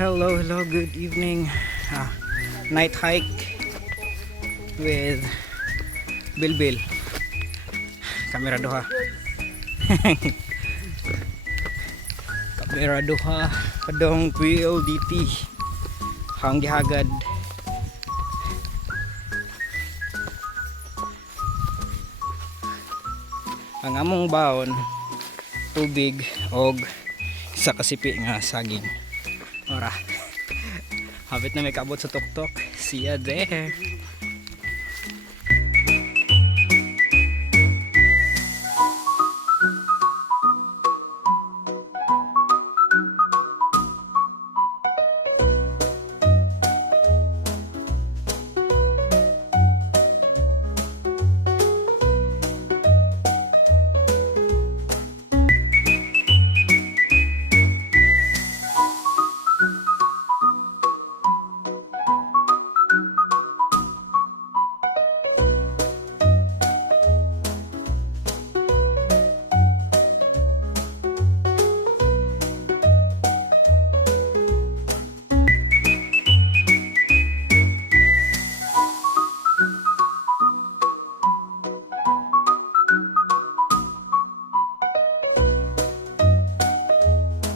Hello, good evening. Night hike with Bilbil. Kamera duha. Kamera duha. Kadong PLDT. Hang gihagad. Ang among baon, tubig og isa kasipi nga saging. Ora. Habit na may kabot sa tuktok. See ya there.